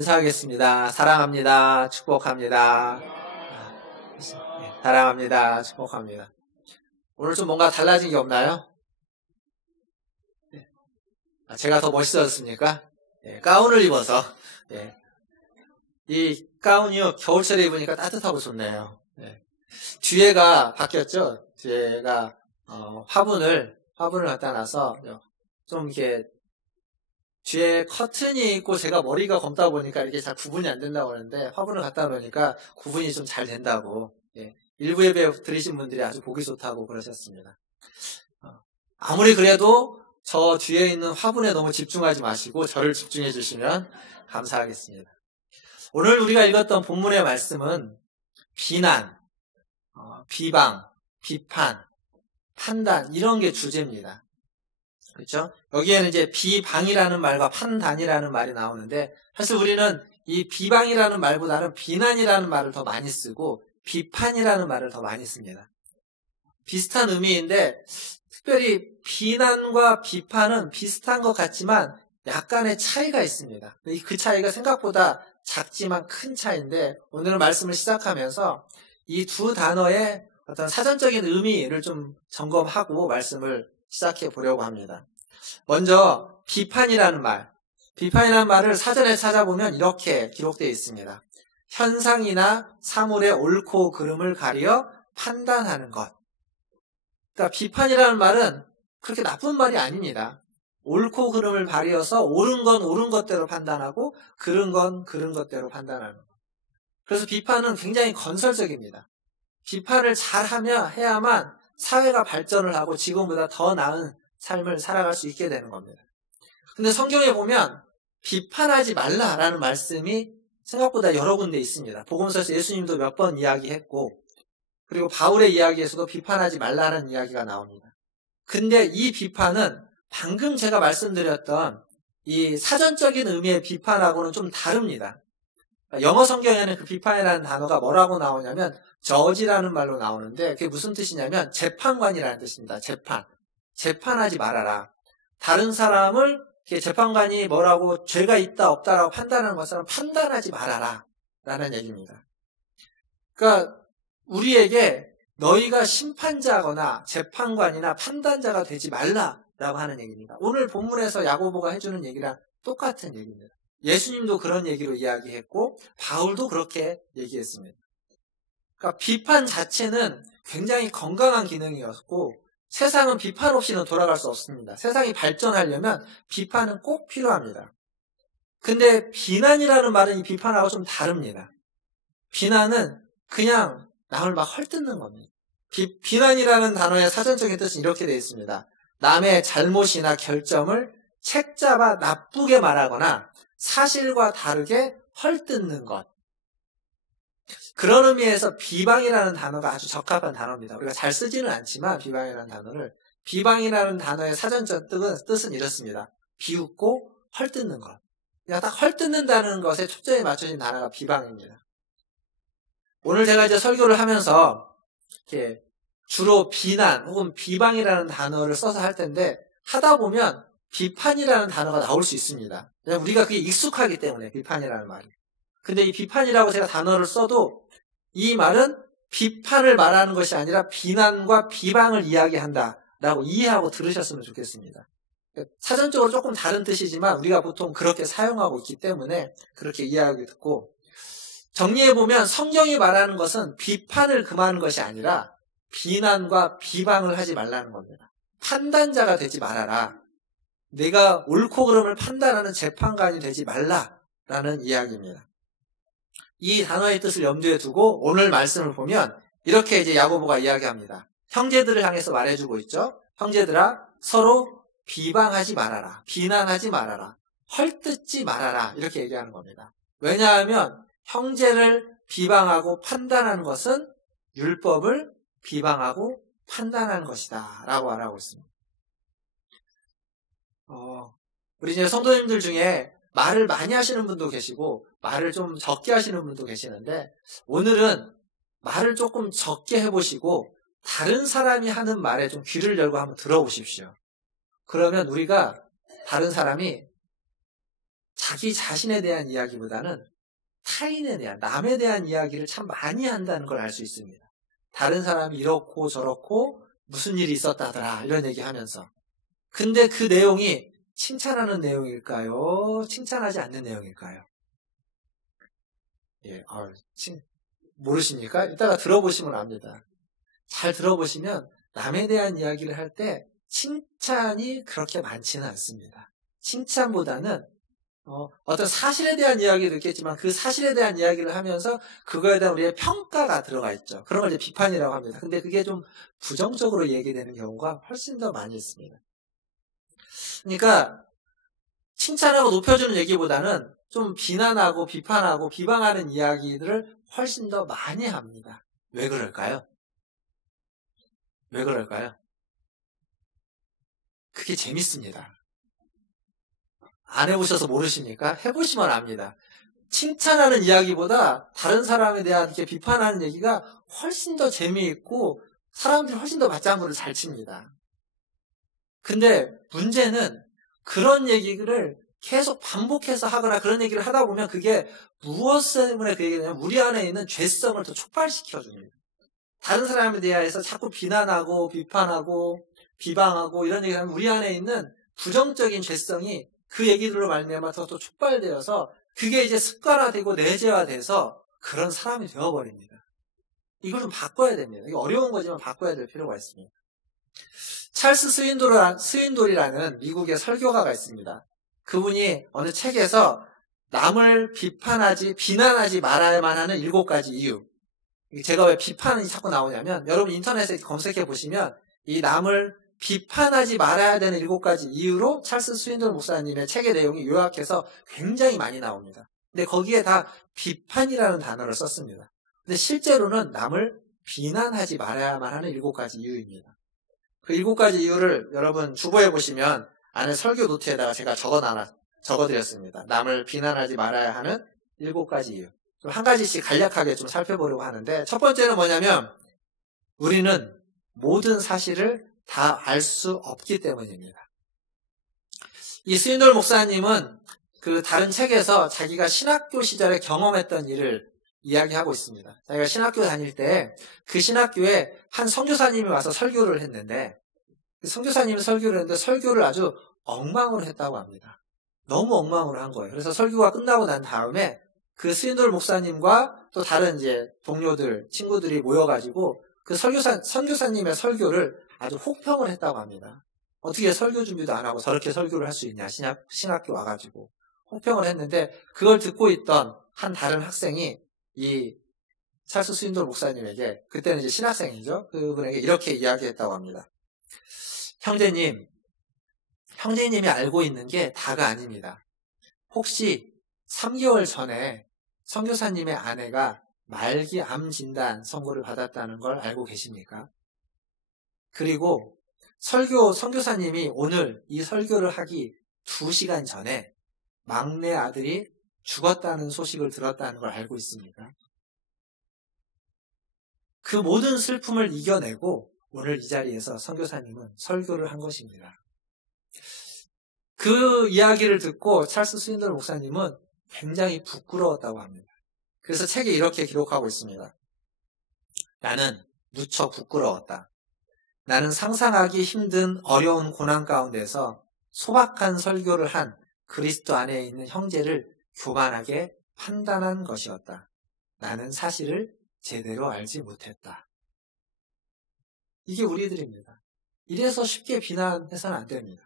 인사하겠습니다. 사랑합니다. 축복합니다. 사랑합니다. 축복합니다. 오늘 좀 뭔가 달라진 게 없나요? 제가 더 멋있어졌습니까? 가운을 입어서. 이 가운이요, 겨울철에 입으니까 따뜻하고 좋네요. 뒤에가 바뀌었죠? 뒤에가, 화분을 갖다 놔서, 좀 이렇게, 뒤에 커튼이 있고 제가 머리가 검다 보니까 이렇게 잘 구분이 안 된다고 하는데 화분을 갖다 놓으니까 구분이 좀 잘 된다고 일부 예배 들으신 분들이 아주 보기 좋다고 그러셨습니다. 아무리 그래도 저 뒤에 있는 화분에 너무 집중하지 마시고 저를 집중해 주시면 감사하겠습니다. 오늘 우리가 읽었던 본문의 말씀은 비난, 비방, 비판, 판단 이런 게 주제입니다. 그렇죠? 여기에는 이제 비방이라는 말과 판단이라는 말이 나오는데 사실 우리는 이 비방이라는 말보다는 비난이라는 말을 더 많이 쓰고 비판이라는 말을 더 많이 씁니다. 비슷한 의미인데 특별히 비난과 비판은 비슷한 것 같지만 약간의 차이가 있습니다. 그 차이가 생각보다 작지만 큰 차이인데 오늘은 말씀을 시작하면서 이 두 단어의 어떤 사전적인 의미를 좀 점검하고 말씀을 시작해 보려고 합니다. 먼저 비판이라는 말을 사전에 찾아보면 이렇게 기록되어 있습니다. 현상이나 사물의 옳고 그름을 가려 판단하는 것. 그러니까 비판이라는 말은 그렇게 나쁜 말이 아닙니다. 옳고 그름을 가려서 옳은 건 옳은 것대로 판단하고 그른 건 그른 것대로 판단하는 것. 그래서 비판은 굉장히 건설적입니다. 비판을 잘하며 해야만 사회가 발전을 하고 지금보다 더 나은 삶을 살아갈 수 있게 되는 겁니다. 근데 성경에 보면 비판하지 말라라는 말씀이 생각보다 여러 군데 있습니다. 복음서에서 예수님도 몇 번 이야기했고 그리고 바울의 이야기에서도 비판하지 말라는 이야기가 나옵니다. 근데 이 비판은 방금 제가 말씀드렸던 이 사전적인 의미의 비판하고는 좀 다릅니다. 영어 성경에는 그 비판이라는 단어가 뭐라고 나오냐면 저지라는 말로 나오는데 그게 무슨 뜻이냐면 재판관이라는 뜻입니다. 재판하지 말아라. 다른 사람을 재판관이 뭐라고 죄가 있다 없다라고 판단하는 것처럼 판단하지 말아라 라는 얘기입니다. 그러니까 우리에게 너희가 심판자거나 재판관이나 판단자가 되지 말라라고 하는 얘기입니다. 오늘 본문에서 야고보가 해주는 얘기랑 똑같은 얘기입니다. 예수님도 그런 얘기로 이야기했고 바울도 그렇게 얘기했습니다. 그러니까 비판 자체는 굉장히 건강한 기능이었고 세상은 비판 없이는 돌아갈 수 없습니다. 세상이 발전하려면 비판은 꼭 필요합니다. 근데 비난이라는 말은 이 비판하고 좀 다릅니다. 비난은 그냥 남을 막 헐뜯는 겁니다. 비난이라는 단어의 사전적인 뜻은 이렇게 되어 있습니다. 남의 잘못이나 결점을 책잡아 나쁘게 말하거나 사실과 다르게 헐뜯는 것. 그런 의미에서 비방이라는 단어가 아주 적합한 단어입니다. 우리가 잘 쓰지는 않지만 비방이라는 단어의 사전적 뜻은 이렇습니다. 비웃고 헐뜯는 것. 그냥 딱 헐뜯는다는 것에 초점이 맞춰진 단어가 비방입니다. 오늘 제가 이제 설교를 하면서 이렇게 주로 비난 혹은 비방이라는 단어를 써서 할 텐데 하다 보면 비판이라는 단어가 나올 수 있습니다. 왜냐하면 우리가 그게 익숙하기 때문에 비판이라는 말이. 근데 이 비판이라고 제가 단어를 써도 이 말은 비판을 말하는 것이 아니라 비난과 비방을 이야기한다라고 이해하고 들으셨으면 좋겠습니다. 사전적으로 조금 다른 뜻이지만 우리가 보통 그렇게 사용하고 있기 때문에 그렇게 이해하게 듣고 정리해보면 성경이 말하는 것은 비판을 금하는 것이 아니라 비난과 비방을 하지 말라는 겁니다. 판단자가 되지 말아라. 내가 옳고 그름을 판단하는 재판관이 되지 말라라는 이야기입니다. 이 단어의 뜻을 염두에 두고 오늘 말씀을 보면 이렇게 이제 야고보가 이야기합니다. 형제들을 향해서 말해주고 있죠. 형제들아 서로 비방하지 말아라. 비난하지 말아라. 헐뜯지 말아라. 이렇게 얘기하는 겁니다. 왜냐하면 형제를 비방하고 판단하는 것은 율법을 비방하고 판단하는 것이다 라고 말하고 있습니다. 우리 이제 성도님들 중에 말을 많이 하시는 분도 계시고 말을 좀 적게 하시는 분도 계시는데 오늘은 말을 조금 적게 해보시고 다른 사람이 하는 말에 좀 귀를 열고 한번 들어보십시오. 그러면 우리가 다른 사람이 자기 자신에 대한 이야기보다는 타인에 대한, 남에 대한 이야기를 참 많이 한다는 걸 알 수 있습니다. 다른 사람이 이렇고 저렇고 무슨 일이 있었다더라 이런 얘기하면서. 근데 그 내용이 칭찬하는 내용일까요? 칭찬하지 않는 내용일까요? 예, 모르십니까? 이따가 들어보시면 압니다. 잘 들어보시면 남에 대한 이야기를 할 때 칭찬이 그렇게 많지는 않습니다. 칭찬보다는 어떤 사실에 대한 이야기도 있겠지만 그 사실에 대한 이야기를 하면서 그거에 대한 우리의 평가가 들어가 있죠. 그런 걸 이제 비판이라고 합니다. 근데 그게 좀 부정적으로 얘기되는 경우가 훨씬 더 많이 있습니다. 그러니까 칭찬하고 높여주는 얘기보다는 좀 비난하고 비판하고 비방하는 이야기들을 훨씬 더 많이 합니다. 왜 그럴까요? 왜 그럴까요? 그게 재밌습니다. 안 해보셔서 모르십니까? 해보시면 압니다. 칭찬하는 이야기보다 다른 사람에 대한 이렇게 비판하는 얘기가 훨씬 더 재미있고 사람들이 훨씬 더 맞장구를 잘 칩니다. 근데 문제는 그런 얘기를 계속 반복해서 하거나 그런 얘기를 하다 보면 그게 무엇 때문에 그 얘기냐면 우리 안에 있는 죄성을 더 촉발시켜줍니다. 다른 사람에 대해서 자꾸 비난하고 비판하고 비방하고 이런 얘기를 하면 우리 안에 있는 부정적인 죄성이 그 얘기들로 말미암아 더 촉발되어서 그게 이제 습관화되고 내재화돼서 그런 사람이 되어버립니다. 이걸 좀 바꿔야 됩니다. 이게 어려운 거지만 바꿔야 될 필요가 있습니다. 찰스 스윈돌이라는 미국의 설교가가 있습니다. 그분이 어느 책에서 남을 비난하지 말아야만 하는 7가지 이유. 제가 왜 비판이 자꾸 나오냐면 여러분 인터넷에 검색해 보시면 이 남을 비판하지 말아야 되는 7가지 이유로 찰스 스윈돌 목사님의 책의 내용이 요약해서 굉장히 많이 나옵니다. 근데 거기에 다 비판이라는 단어를 썼습니다. 근데 실제로는 남을 비난하지 말아야만 하는 7가지 이유입니다. 그 7가지 이유를 여러분 주보해 보시면 안에 설교 노트에다가 제가 적어드렸습니다. 남을 비난하지 말아야 하는 7가지 이유. 좀 한 가지씩 간략하게 좀 살펴보려고 하는데 첫 번째는 뭐냐면 우리는 모든 사실을 다 알 수 없기 때문입니다. 이 스윈돌 목사님은 그 다른 책에서 자기가 신학교 시절에 경험했던 일을 이야기하고 있습니다. 자기가 신학교 다닐 때 그 신학교에 한 선교사님이 와서 설교를 했는데 그 선교사님이 설교를 했는데 설교를 아주 엉망으로 했다고 합니다. 너무 엉망으로 한 거예요. 그래서 설교가 끝나고 난 다음에 그 스윈돌 목사님과 또 다른 이제 동료들, 친구들이 모여가지고 그 선교사님의 설교를 아주 혹평을 했다고 합니다. 어떻게 설교 준비도 안 하고 저렇게 설교를 할 수 있냐, 신학교 와가지고. 혹평을 했는데 그걸 듣고 있던 한 다른 학생이 이 찰스 스윈돌 목사님에게, 그때는 이제 신학생이죠. 그분에게 이렇게 이야기했다고 합니다. 형제님이 알고 있는 게 다가 아닙니다. 혹시 3개월 전에 선교사님의 아내가 말기 암 진단 선고를 받았다는 걸 알고 계십니까? 그리고 선교사님이 오늘 이 설교를 하기 2시간 전에 막내 아들이 죽었다는 소식을 들었다는 걸 알고 있습니까? 그 모든 슬픔을 이겨내고 오늘 이 자리에서 선교사님은 설교를 한 것입니다. 그 이야기를 듣고 찰스 스윈돌 목사님은 굉장히 부끄러웠다고 합니다. 그래서 책에 이렇게 기록하고 있습니다. 나는 무척 부끄러웠다. 나는 상상하기 힘든 어려운 고난 가운데서 소박한 설교를 한 그리스도 안에 있는 형제를 교만하게 판단한 것이었다. 나는 사실을 제대로 알지 못했다. 이게 우리들입니다. 이래서 쉽게 비난해서는 안 됩니다.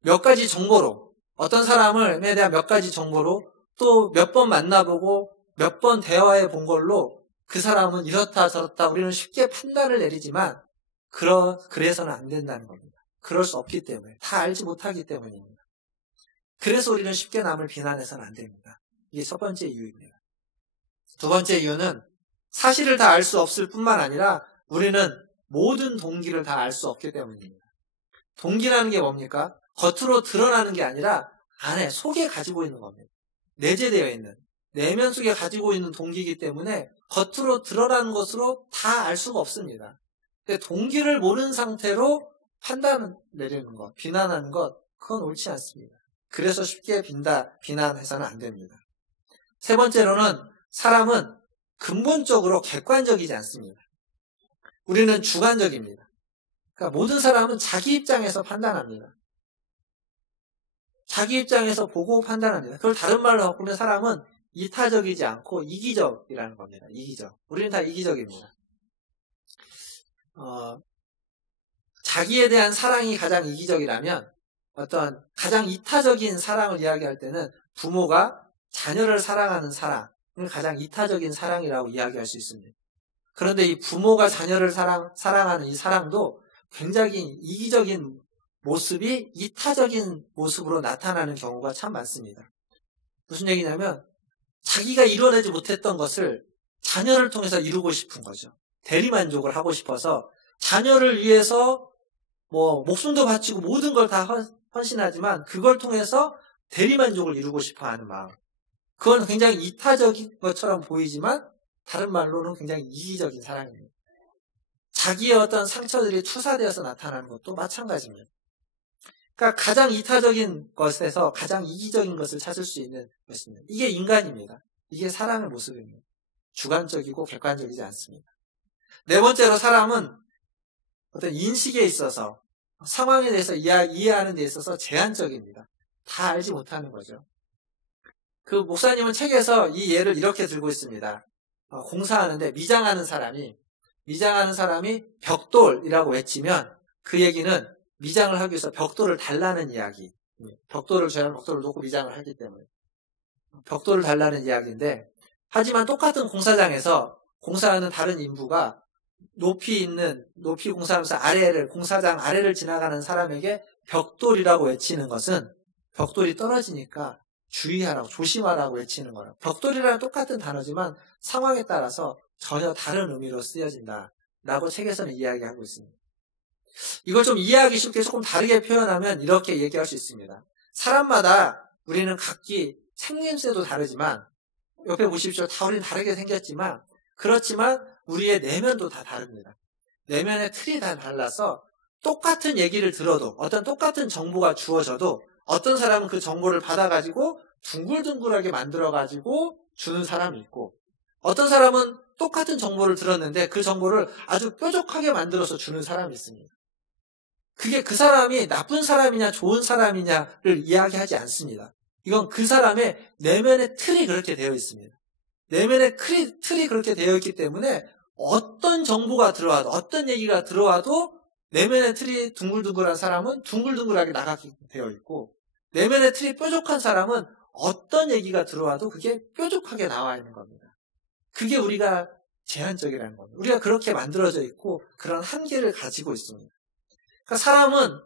몇 가지 정보로, 어떤 사람에 대한 몇 가지 정보로 또 몇 번 만나보고 몇 번 대화해 본 걸로 그 사람은 이렇다 저렇다 우리는 쉽게 판단을 내리지만 그래서는 안 된다는 겁니다. 그럴 수 없기 때문에, 다 알지 못하기 때문입니다. 그래서 우리는 쉽게 남을 비난해서는 안 됩니다. 이게 첫 번째 이유입니다. 두 번째 이유는 사실을 다 알 수 없을 뿐만 아니라 우리는 모든 동기를 다 알 수 없기 때문입니다. 동기라는 게 뭡니까? 겉으로 드러나는 게 아니라 안에, 속에 가지고 있는 겁니다. 내재되어 있는, 내면 속에 가지고 있는 동기이기 때문에 겉으로 드러나는 것으로 다 알 수가 없습니다. 근데 동기를 모르는 상태로 판단을 내리는 것, 비난하는 것, 그건 옳지 않습니다. 그래서 쉽게 비난해서는 안 됩니다. 세 번째로는 사람은 근본적으로 객관적이지 않습니다. 우리는 주관적입니다. 그러니까 모든 사람은 자기 입장에서 판단합니다. 자기 입장에서 보고 판단합니다. 그걸 다른 말로 바꾸면 사람은 이타적이지 않고 이기적이라는 겁니다. 이기적. 우리는 다 이기적입니다. 자기에 대한 사랑이 가장 이기적이라면 어떤 가장 이타적인 사랑을 이야기할 때는 부모가 자녀를 사랑하는 사랑을 가장 이타적인 사랑이라고 이야기할 수 있습니다. 그런데 이 부모가 자녀를 사랑하는 이 사랑도 굉장히 이기적인 모습이 이타적인 모습으로 나타나는 경우가 참 많습니다. 무슨 얘기냐면 자기가 이뤄내지 못했던 것을 자녀를 통해서 이루고 싶은 거죠. 대리만족을 하고 싶어서 자녀를 위해서 목숨도 바치고 모든 걸 다 헌신하지만 그걸 통해서 대리만족을 이루고 싶어하는 마음. 그건 굉장히 이타적인 것처럼 보이지만 다른 말로는 굉장히 이기적인 사랑입니다. 자기의 어떤 상처들이 투사되어서 나타나는 것도 마찬가지입니다. 그러니까 가장 이타적인 것에서 가장 이기적인 것을 찾을 수 있는 것입니다. 이게 인간입니다. 이게 사랑의 모습입니다. 주관적이고 객관적이지 않습니다. 네 번째로 사람은 어떤 인식에 있어서 상황에 대해서 이해하는 데 있어서 제한적입니다. 다 알지 못하는 거죠. 그 목사님은 책에서 이 예를 이렇게 들고 있습니다. 공사하는데 미장하는 사람이 벽돌이라고 외치면 그 얘기는 미장을 하기 위해서 벽돌을 달라는 이야기. 벽돌을 놓고 미장을 하기 때문에. 벽돌을 달라는 이야기인데, 하지만 똑같은 공사장에서 공사하는 다른 인부가 높이 공사하면서 공사장 아래를 지나가는 사람에게 벽돌이라고 외치는 것은 벽돌이 떨어지니까 주의하라고, 조심하라고 외치는 거라고. 벽돌이라는 똑같은 단어지만 상황에 따라서 전혀 다른 의미로 쓰여진다라고 책에서는 이야기하고 있습니다. 이걸 좀 이해하기 쉽게 조금 다르게 표현하면 이렇게 얘기할 수 있습니다. 사람마다 우리는 각기 생김새도 다르지만, 옆에 보십시오. 다 우리는 다르게 생겼지만, 그렇지만 우리의 내면도 다 다릅니다. 내면의 틀이 다 달라서 똑같은 얘기를 들어도, 어떤 똑같은 정보가 주어져도 어떤 사람은 그 정보를 받아가지고 둥글둥글하게 만들어가지고 주는 사람이 있고, 어떤 사람은 똑같은 정보를 들었는데 그 정보를 아주 뾰족하게 만들어서 주는 사람이 있습니다. 그게 그 사람이 나쁜 사람이냐 좋은 사람이냐를 이야기하지 않습니다. 이건 그 사람의 내면의 틀이 그렇게 되어 있습니다. 내면의 틀이 그렇게 되어 있기 때문에 어떤 정보가 들어와도, 어떤 얘기가 들어와도 내면의 틀이 둥글둥글한 사람은 둥글둥글하게 나가게 되어 있고, 내면의 틀이 뾰족한 사람은 어떤 얘기가 들어와도 그게 뾰족하게 나와 있는 겁니다. 그게 우리가 제한적이라는 겁니다. 우리가 그렇게 만들어져 있고 그런 한계를 가지고 있습니다. 그러니까 사람은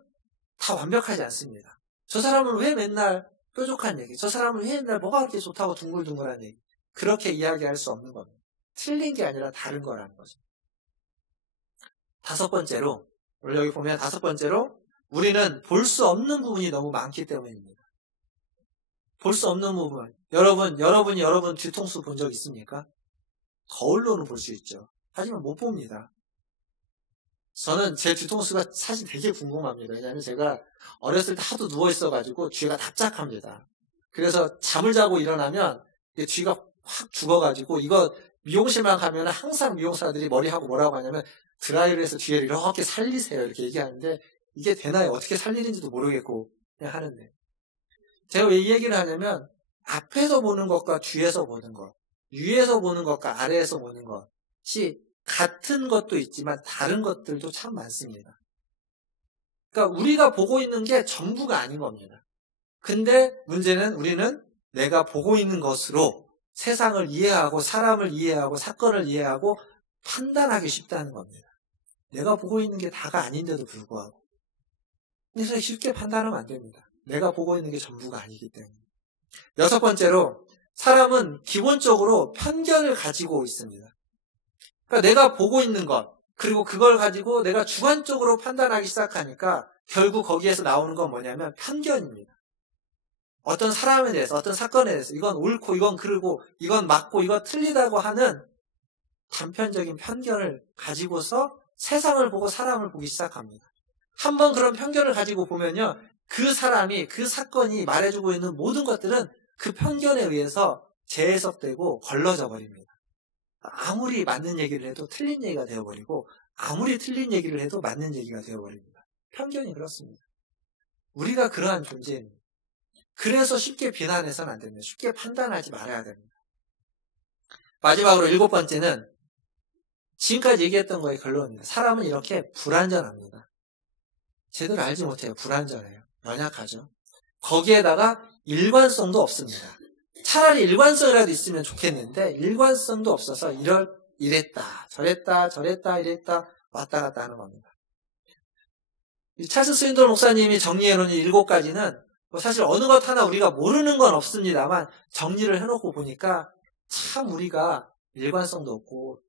다 완벽하지 않습니다. 저 사람은 왜 맨날 뾰족한 얘기, 저 사람은 왜 맨날 뭐가 그렇게 좋다고 둥글둥글한 얘기, 그렇게 이야기할 수 없는 겁니다. 틀린 게 아니라 다른 거라는 거죠. 다섯 번째로, 오늘 여기 보면 다섯 번째로 우리는 볼 수 없는 부분이 너무 많기 때문입니다. 볼 수 없는 부분. 여러분이 여러분 뒤통수 본 적 있습니까? 거울로는 볼 수 있죠. 하지만 못 봅니다. 저는 제 뒤통수가 사실 되게 궁금합니다. 왜냐하면 제가 어렸을 때 하도 누워있어가지고 뒤가 납작합니다. 그래서 잠을 자고 일어나면 뒤가 확 죽어가지고, 이거 미용실만 가면 항상 미용사들이 머리하고 뭐라고 하냐면 드라이를 해서 뒤에 이렇게 살리세요 이렇게 얘기하는데, 이게 되나요? 어떻게 살리는지도 모르겠고 그냥 하는데, 제가 왜 이 얘기를 하냐면 앞에서 보는 것과 뒤에서 보는 것, 위에서 보는 것과 아래에서 보는 것이 같은 것도 있지만 다른 것들도 참 많습니다. 그러니까 우리가 보고 있는 게 전부가 아닌 겁니다. 근데 문제는 우리는 내가 보고 있는 것으로 세상을 이해하고 사람을 이해하고 사건을 이해하고 판단하기 쉽다는 겁니다. 내가 보고 있는 게 다가 아닌데도 불구하고. 그래서 쉽게 판단하면 안 됩니다. 내가 보고 있는 게 전부가 아니기 때문에. 여섯 번째로, 사람은 기본적으로 편견을 가지고 있습니다. 그러니까 내가 보고 있는 것, 그리고 그걸 가지고 내가 주관적으로 판단하기 시작하니까 결국 거기에서 나오는 건 뭐냐면 편견입니다. 어떤 사람에 대해서, 어떤 사건에 대해서 이건 옳고 이건 그르고 이건 맞고 이건 틀리다고 하는 단편적인 편견을 가지고서 세상을 보고 사람을 보기 시작합니다. 한번 그런 편견을 가지고 보면요, 그 사람이, 그 사건이 말해주고 있는 모든 것들은 그 편견에 의해서 재해석되고 걸러져 버립니다. 아무리 맞는 얘기를 해도 틀린 얘기가 되어버리고, 아무리 틀린 얘기를 해도 맞는 얘기가 되어버립니다. 편견이 그렇습니다. 우리가 그러한 존재입니다. 그래서 쉽게 비난해서는 안 됩니다. 쉽게 판단하지 말아야 됩니다. 마지막으로 7번째는 지금까지 얘기했던 거의 결론입니다. 사람은 이렇게 불완전합니다. 제대로 알지 못해요. 불완전해요. 연약하죠. 거기에다가 일관성도 없습니다. 차라리 일관성이라도 있으면 좋겠는데 일관성도 없어서 이랬다 저랬다 이랬다 왔다 갔다 하는 겁니다. 이 찰스 스윈돌 목사님이 정리해놓은 7가지는 사실 어느 것 하나 우리가 모르는 건 없습니다만 정리를 해놓고 보니까 참 우리가 일관성도 없고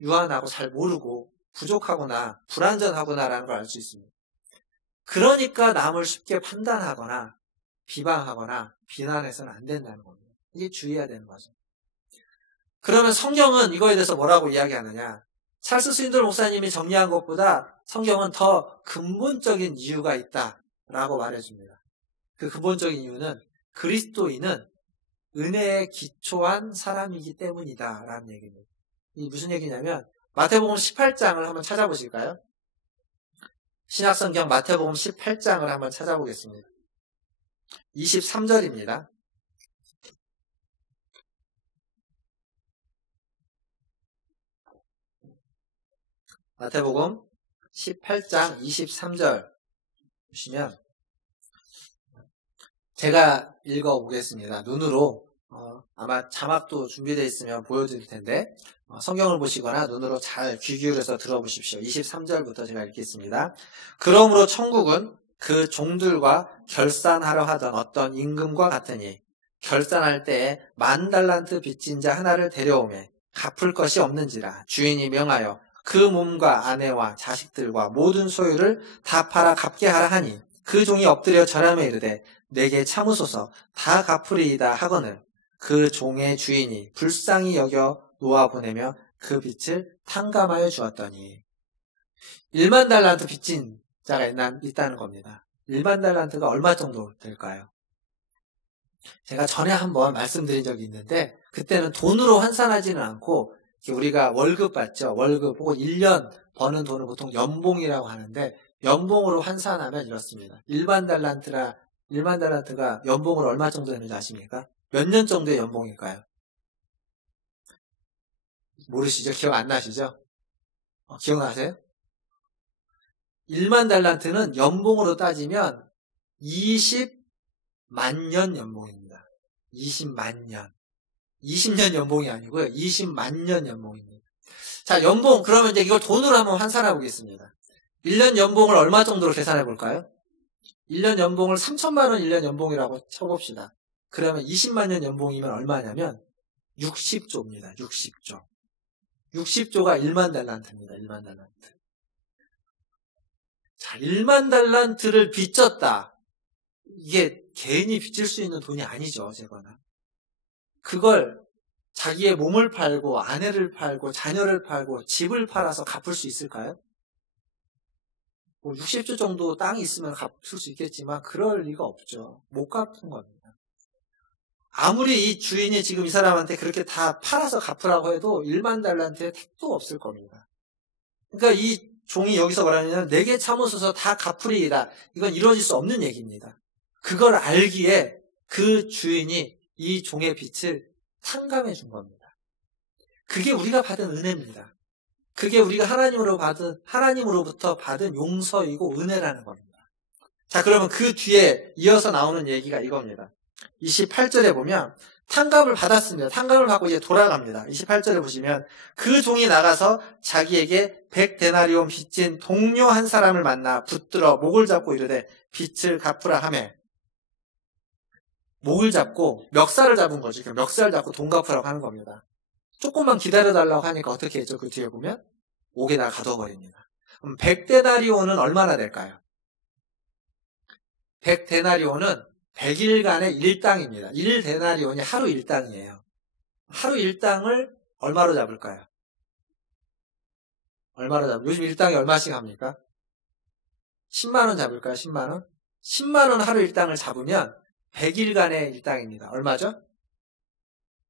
유한하고 잘 모르고 부족하구나 불완전하구나라는 걸 알 수 있습니다. 그러니까 남을 쉽게 판단하거나 비방하거나 비난해서는 안 된다는 겁니다. 이게 주의해야 되는 거죠. 그러면 성경은 이거에 대해서 뭐라고 이야기하느냐? 찰스 스윈돌 목사님이 정리한 것보다 성경은 더 근본적인 이유가 있다라고 말해줍니다. 그 근본적인 이유는 그리스도인은 은혜에 기초한 사람이기 때문이다라는 얘기입니다. 이 무슨 얘기냐면 마태복음 18장을 한번 찾아보실까요? 신약성경 마태복음 18장을 한번 찾아보겠습니다. 23절입니다. 마태복음 18장 23절 보시면 제가 읽어보겠습니다. 눈으로 아마 자막도 준비되어 있으면 보여드릴 텐데 성경을 보시거나 눈으로 잘 귀 기울여서 들어보십시오. 23절부터 제가 읽겠습니다. 그러므로 천국은 그 종들과 결산하려 하던 어떤 임금과 같으니 결산할 때에 10,000달란트 빚진 자 하나를 데려오매 갚을 것이 없는지라 주인이 명하여 그 몸과 아내와 자식들과 모든 소유를 다 팔아 갚게 하라 하니 그 종이 엎드려 절하며 이르되 내게 참으소서 다 갚으리이다 하거늘 그 종의 주인이 불쌍히 여겨 놓아보내며 그 빚을 탕감하여 주었더니 10,000달란트 빚진 자가 있다는 겁니다. 10,000달란트가 얼마 정도 될까요? 제가 전에 한번 말씀드린 적이 있는데 그때는 돈으로 환산하지는 않고 우리가 월급 받죠. 월급 혹은 1년 버는 돈을 보통 연봉이라고 하는데 연봉으로 환산하면 이렇습니다. 10,000달란트가 연봉으로 얼마 정도 되는지 아십니까? 몇 년 정도의 연봉일까요? 모르시죠? 기억 안 나시죠? 기억나세요? 10,000달란트는 연봉으로 따지면 20만 년 연봉입니다. 20만 년. 20년 연봉이 아니고요. 20만 년 연봉입니다. 자, 연봉. 그러면 이제 이걸 돈으로 한번 환산해 보겠습니다. 1년 연봉을 얼마 정도로 계산해 볼까요? 1년 연봉을 3천만 원 1년 연봉이라고 쳐봅시다. 그러면 20만 년 연봉이면 얼마냐면 60조입니다. 60조. 60조가 10,000달란트입니다. 10,000달란트. 자, 10,000달란트를 빚졌다. 이게 개인이 빚질 수 있는 돈이 아니죠. 어쨌거나. 그걸 자기의 몸을 팔고 아내를 팔고 자녀를 팔고 집을 팔아서 갚을 수 있을까요? 60조 정도 땅이 있으면 갚을 수 있겠지만 그럴 리가 없죠. 못 갚은 겁니다. 아무리 이 주인이 지금 이 사람한테 그렇게 다 팔아서 갚으라고 해도 10,000달란트에 택도 없을 겁니다. 그러니까 이 종이 여기서 말하면 내게 참으소서 다 갚으리이다. 이건 이루어질 수 없는 얘기입니다. 그걸 알기에 그 주인이 이 종의 빚을 탕감해 준 겁니다. 그게 우리가 받은 은혜입니다. 그게 우리가 하나님으로부터 받은 용서이고 은혜라는 겁니다. 자, 그러면 그 뒤에 이어서 나오는 얘기가 이겁니다. 28절에 보면 탕감을 받았습니다. 탕감을 받고 이제 돌아갑니다. 28절에 보시면 그 종이 나가서 자기에게 100데나리온 빚진 동료 한 사람을 만나 붙들어 목을 잡고 이르되 빚을 갚으라 하매 목을 잡고 멱살을 잡은 거죠. 멱살 잡고 돈 갚으라고 하는 겁니다. 조금만 기다려달라고 하니까 어떻게 했죠? 그 뒤에 보면 옥에다 가둬버립니다. 그럼 100데나리온은 얼마나 될까요? 100데나리온은 100일간의 일당입니다. 1데나리온이 하루 일당이에요. 하루 일당을 얼마로 잡을까요? 요즘 일당이 얼마씩 합니까? 10만 원 잡을까요? 10만 원? 10만 원 하루 일당을 잡으면 100일간의 일당입니다. 얼마죠?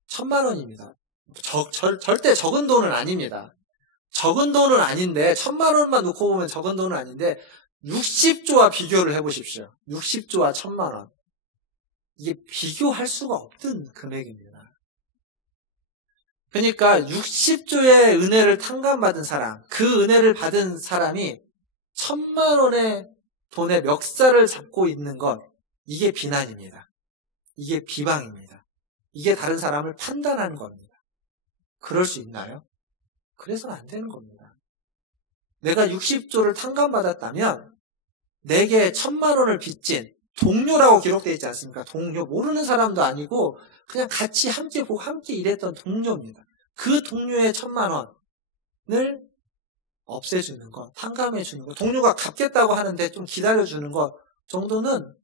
1000만 원입니다. 절대 적은 돈은 아닙니다. 적은 돈은 아닌데 1000만 원만 놓고 보면 적은 돈은 아닌데 60조와 비교를 해보십시오. 60조와 1000만 원. 이게 비교할 수가 없던 금액입니다. 그러니까 60조의 은혜를 탕감받은 사람, 그 은혜를 받은 사람이 1000만 원의 돈의 멱살을 잡고 있는 것, 이게 비난입니다. 이게 비방입니다. 이게 다른 사람을 판단하는 겁니다. 그럴 수 있나요? 그래서는 안 되는 겁니다. 내가 60조를 탕감받았다면 내게 1000만 원을 빚진 동료라고 기록되어 있지 않습니까? 동료, 모르는 사람도 아니고 그냥 같이 함께 보고 함께 일했던 동료입니다. 그 동료의 1000만 원을 없애주는 것, 탕감해주는 것, 동료가 갚겠다고 하는데 좀 기다려주는 것 정도는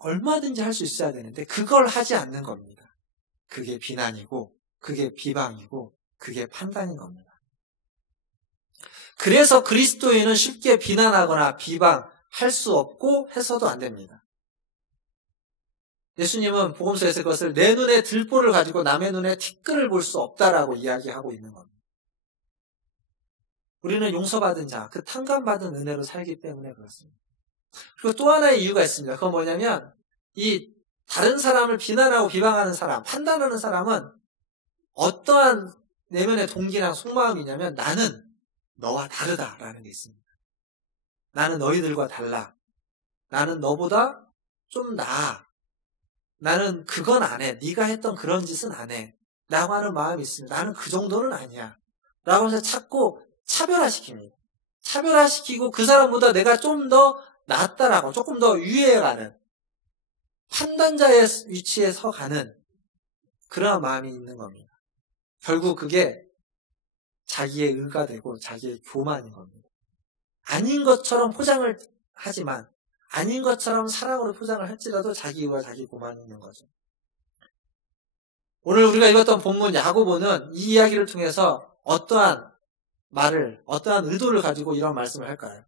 얼마든지 할 수 있어야 되는데 그걸 하지 않는 겁니다. 그게 비난이고 그게 비방이고 그게 판단인 겁니다. 그래서 그리스도인은 쉽게 비난하거나 비방할 수 없고 해서도 안 됩니다. 예수님은 복음서에서 그것을 내 눈에 들보를 가지고 남의 눈에 티끌을 볼 수 없다라고 이야기하고 있는 겁니다. 우리는 용서받은 자, 그 탕감받은 은혜로 살기 때문에 그렇습니다. 그리고 또 하나의 이유가 있습니다. 그건 뭐냐면 이 다른 사람을 비난하고 비방하는 사람, 판단하는 사람은 어떠한 내면의 동기나 속마음이냐면 나는 너와 다르다라는 게 있습니다. 나는 너희들과 달라. 나는 너보다 좀 나아. 나는 그건 안 해. 네가 했던 그런 짓은 안 해. 라고 하는 마음이 있습니다. 나는 그 정도는 아니야. 라고 해서 자꾸 차별화시킵니다. 차별화시키고 그 사람보다 내가 좀 더 낫다라고 조금 더 위에가는 판단자의 위치에 서가는 그러한 마음이 있는 겁니다. 결국 그게 자기의 의가 되고 자기의 교만인 겁니다. 아닌 것처럼 포장을 하지만 아닌 것처럼 사랑으로 포장을 할지라도 자기 의와 자기 교만이 있는 거죠. 오늘 우리가 읽었던 본문 야고보는 이 이야기를 통해서 어떠한 말을, 어떠한 의도를 가지고 이런 말씀을 할까요?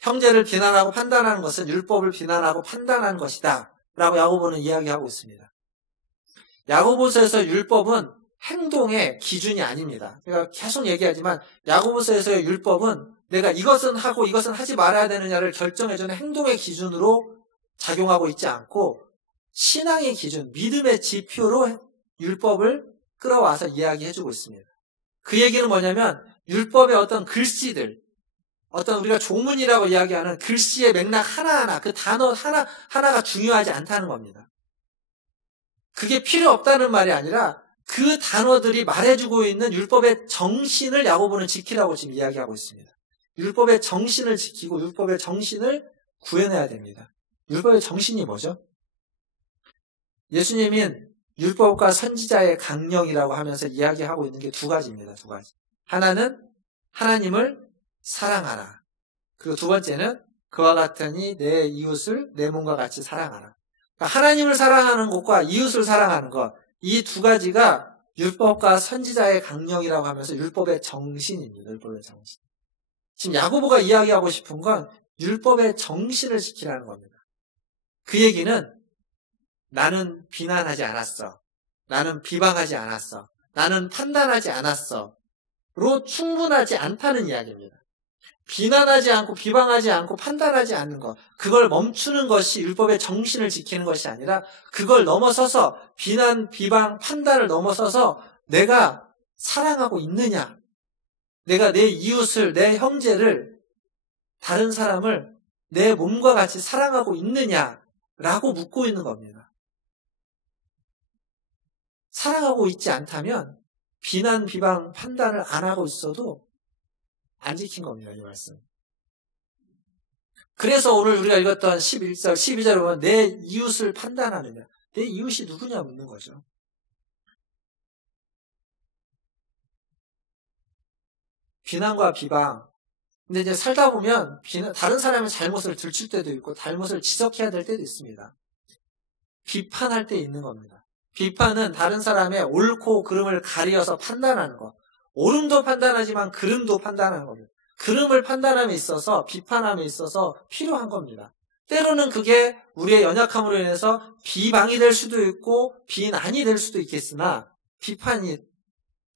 형제를 비난하고 판단하는 것은 율법을 비난하고 판단하는 것이다 라고 야고보는 이야기하고 있습니다. 야고보서에서 율법은 행동의 기준이 아닙니다. 제가 계속 얘기하지만 야고보서에서의 율법은 내가 이것은 하고 이것은 하지 말아야 되느냐를 결정해주는 행동의 기준으로 작용하고 있지 않고 신앙의 기준, 믿음의 지표로 율법을 끌어와서 이야기해주고 있습니다. 그 얘기는 뭐냐면 율법의 어떤 글씨들, 어떤 우리가 조문이라고 이야기하는 글씨의 맥락 하나하나, 그 단어 하나하나가 중요하지 않다는 겁니다. 그게 필요 없다는 말이 아니라 그 단어들이 말해주고 있는 율법의 정신을 야고보는 지키라고 지금 이야기하고 있습니다. 율법의 정신을 지키고 율법의 정신을 구해내야 됩니다. 율법의 정신이 뭐죠? 예수님은 율법과 선지자의 강령이라고 하면서 이야기하고 있는 게 두 가지입니다. 두 가지. 하나는 하나님을 사랑하라. 그리고 두 번째는 그와 같으니 내 이웃을 내 몸과 같이 사랑하라. 그러니까 하나님을 사랑하는 것과 이웃을 사랑하는 것, 이 두 가지가 율법과 선지자의 강령이라고 하면서 율법의 정신입니다. 율법의 정신. 지금 야고보가 이야기하고 싶은 건 율법의 정신을 지키라는 겁니다. 그 얘기는 나는 비난하지 않았어. 나는 비방하지 않았어. 나는 판단하지 않았어. 로 충분하지 않다는 이야기입니다. 비난하지 않고 비방하지 않고 판단하지 않는 것, 그걸 멈추는 것이 율법의 정신을 지키는 것이 아니라 그걸 넘어서서 비난, 비방, 판단을 넘어서서 내가 사랑하고 있느냐, 내가 내 이웃을, 내 형제를, 다른 사람을 내 몸과 같이 사랑하고 있느냐라고 묻고 있는 겁니다. 사랑하고 있지 않다면 비난, 비방, 판단을 안 하고 있어도 안 지킨 겁니다. 이 말씀. 그래서 오늘 우리가 읽었던 11절, 12절에 보면 내 이웃을 판단하느냐. 내 이웃이 누구냐 묻는 거죠. 비난과 비방. 근데 이제 살다 보면 다른 사람의 잘못을 들칠 때도 있고 잘못을 지적해야 될 때도 있습니다. 비판할 때 있는 겁니다. 비판은 다른 사람의 옳고 그름을 가리어서 판단하는 것. 옳음도 판단하지만 그름도 판단하는 겁니다. 그름을 판단함에 있어서, 비판함에 있어서 필요한 겁니다. 때로는 그게 우리의 연약함으로 인해서 비방이 될 수도 있고 비난이 될 수도 있겠으나 비판이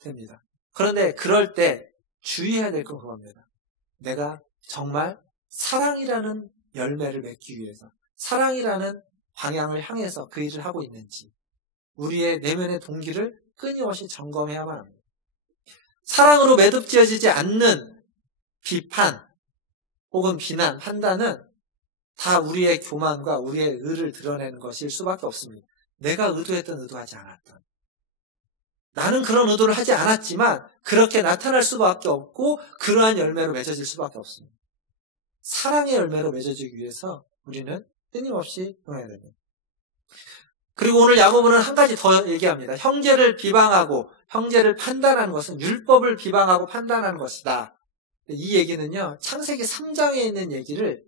됩니다. 그런데 그럴 때 주의해야 될 건 그겁니다. 내가 정말 사랑이라는 열매를 맺기 위해서, 사랑이라는 방향을 향해서 그 일을 하고 있는지, 우리의 내면의 동기를 끊임없이 점검해야만 합니다. 사랑으로 매듭지어지지 않는 비판 혹은 비난, 판단은 다 우리의 교만과 우리의 의를 드러내는 것일 수밖에 없습니다. 내가 의도했던 의도하지 않았던. 나는 그런 의도를 하지 않았지만 그렇게 나타날 수밖에 없고 그러한 열매로 맺어질 수밖에 없습니다. 사랑의 열매로 맺어지기 위해서 우리는 끊임없이 행해야 됩니다. 그리고 오늘 야고보는 한 가지 더 얘기합니다. 형제를 비방하고 형제를 판단하는 것은 율법을 비방하고 판단하는 것이다. 이 얘기는요, 창세기 3장에 있는 얘기를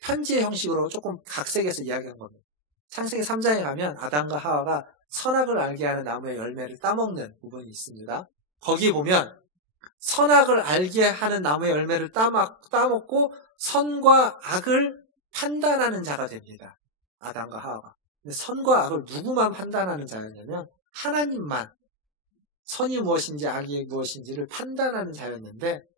편지의 형식으로 조금 각색해서 이야기한 겁니다. 창세기 3장에 가면 아담과 하와가 선악을 알게 하는 나무의 열매를 따먹는 부분이 있습니다. 거기 보면 선악을 알게 하는 나무의 열매를 따먹고 선과 악을 판단하는 자가 됩니다. 아담과 하와가. 근데 선과 악을 누구만 판단하는 자였냐면 하나님만 선이 무엇인지 악이 무엇인지를 판단하는 자였는데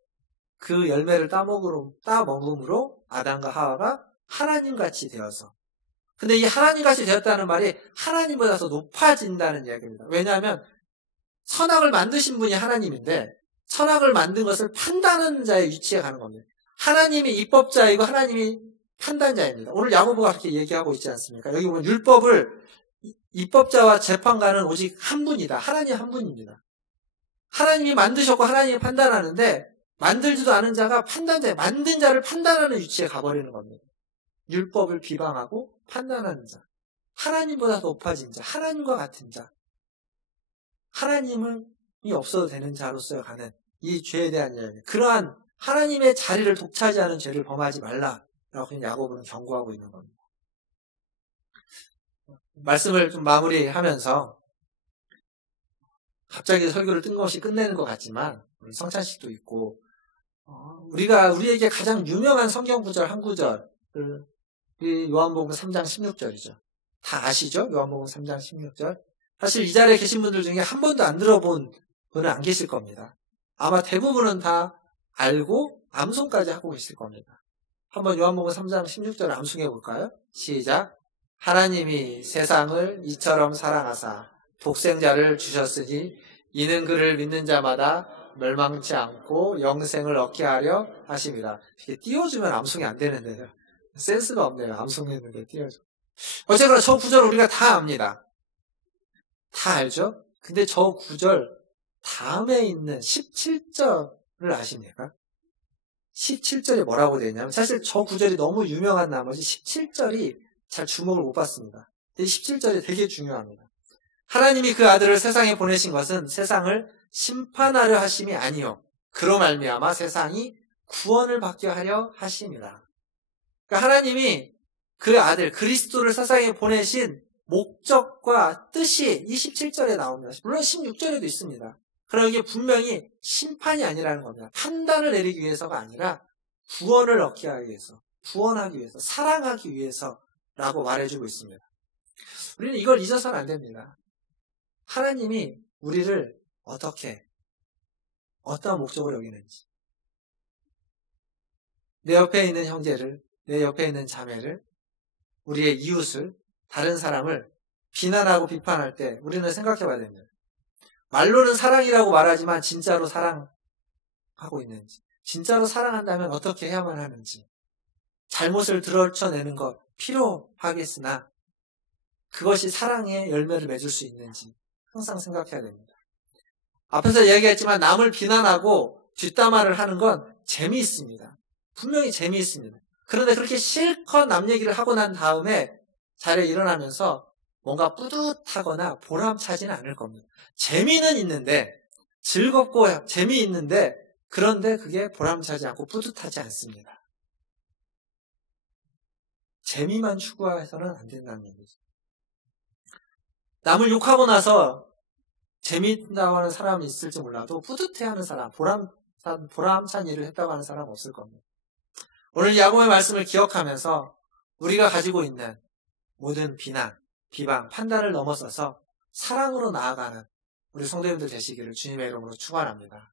그 열매를 따먹음으로 아담과 하와가 하나님같이 되어서, 근데 이 하나님같이 되었다는 말이 하나님보다 더 높아진다는 이야기입니다. 왜냐하면 선악을 만드신 분이 하나님인데 선악을 만든 것을 판단하는 자의 위치에 가는 겁니다. 하나님이 입법자이고 하나님이 판단자입니다. 오늘 야고보가 그렇게 얘기하고 있지 않습니까? 여기 보면 율법을 입법자와 재판관은 오직 한 분이다. 하나님 한 분입니다. 하나님이 만드셨고 하나님이 판단하는데 만들지도 않은 자가 판단자, 만든 자를 판단하는 위치에 가버리는 겁니다. 율법을 비방하고 판단하는 자, 하나님보다 더 높아진 자, 하나님과 같은 자, 하나님이 없어도 되는 자로서 가는 이 죄에 대한 이야기. 그러한 하나님의 자리를 독차지하는 죄를 범하지 말라라고 야고보는 경고하고 있는 겁니다. 말씀을 좀 마무리하면서 갑자기 설교를 뜬금없이 끝내는 것 같지만 성찬식도 있고 우리에게 가장 유명한 성경 구절 한 구절을 요한복음 3장 16절이죠. 다 아시죠? 요한복음 3장 16절. 사실 이 자리에 계신 분들 중에 한 번도 안 들어본 분은 안 계실 겁니다. 아마 대부분은 다 알고 암송까지 하고 계실 겁니다. 한번 요한복음 3장 16절을 암송해 볼까요? 시작. 하나님이 세상을 이처럼 사랑하사 독생자를 주셨으니 이는 그를 믿는 자마다 멸망치 않고 영생을 얻게 하려 하심이라. 이게 띄워주면 암송이 안 되는데요. 센스가 없네요. 암송했는데 띄워줘. 어쨌거나 저 구절 우리가 다 압니다. 다 알죠? 근데 저 구절 다음에 있는 17절을 아십니까? 17절이 뭐라고 되어 있냐면 사실 저 구절이 너무 유명한 나머지 17절이 잘 주목을 못 받습니다. 이 17절이 되게 중요합니다. 하나님이 그 아들을 세상에 보내신 것은 세상을 심판하려 하심이 아니요 그로 말미암아 세상이 구원을 받게 하려 하심이라. 그러니까 하나님이 그 아들 그리스도를 세상에 보내신 목적과 뜻이 이 17절에 나옵니다. 물론 16절에도 있습니다. 그러나 이게 분명히 심판이 아니라는 겁니다. 판단을 내리기 위해서가 아니라 구원을 얻게 하기 위해서, 구원하기 위해서, 사랑하기 위해서라고 말해주고 있습니다. 우리는 이걸 잊어서는 안 됩니다. 하나님이 우리를 어떤 목적으로 여기는지, 내 옆에 있는 형제를, 내 옆에 있는 자매를, 우리의 이웃을, 다른 사람을 비난하고 비판할 때 우리는 생각해 봐야 됩니다. 말로는 사랑이라고 말하지만 진짜로 사랑하고 있는지, 진짜로 사랑한다면 어떻게 해야만 하는지, 잘못을 드러쳐내는 것 필요하겠으나 그것이 사랑의 열매를 맺을 수 있는지 항상 생각해야 됩니다. 앞에서 이야기했지만 남을 비난하고 뒷담화를 하는 건 재미있습니다. 분명히 재미있습니다. 그런데 그렇게 실컷 남 얘기를 하고 난 다음에 자리에 일어나면서 뭔가 뿌듯하거나 보람차지는 않을 겁니다. 재미는 있는데, 즐겁고 재미있는데, 그런데 그게 보람차지 않고 뿌듯하지 않습니다. 재미만 추구해서는 안 된다는 얘기죠. 남을 욕하고 나서 재미있다고 하는 사람이 있을지 몰라도 뿌듯해하는 사람, 보람 보람찬 일을 했다고 하는 사람 없을 겁니다. 오늘 야곱의 말씀을 기억하면서 우리가 가지고 있는 모든 비난, 비방, 판단을 넘어서서 사랑으로 나아가는 우리 성도님들 되시기를 주님의 이름으로 축원합니다.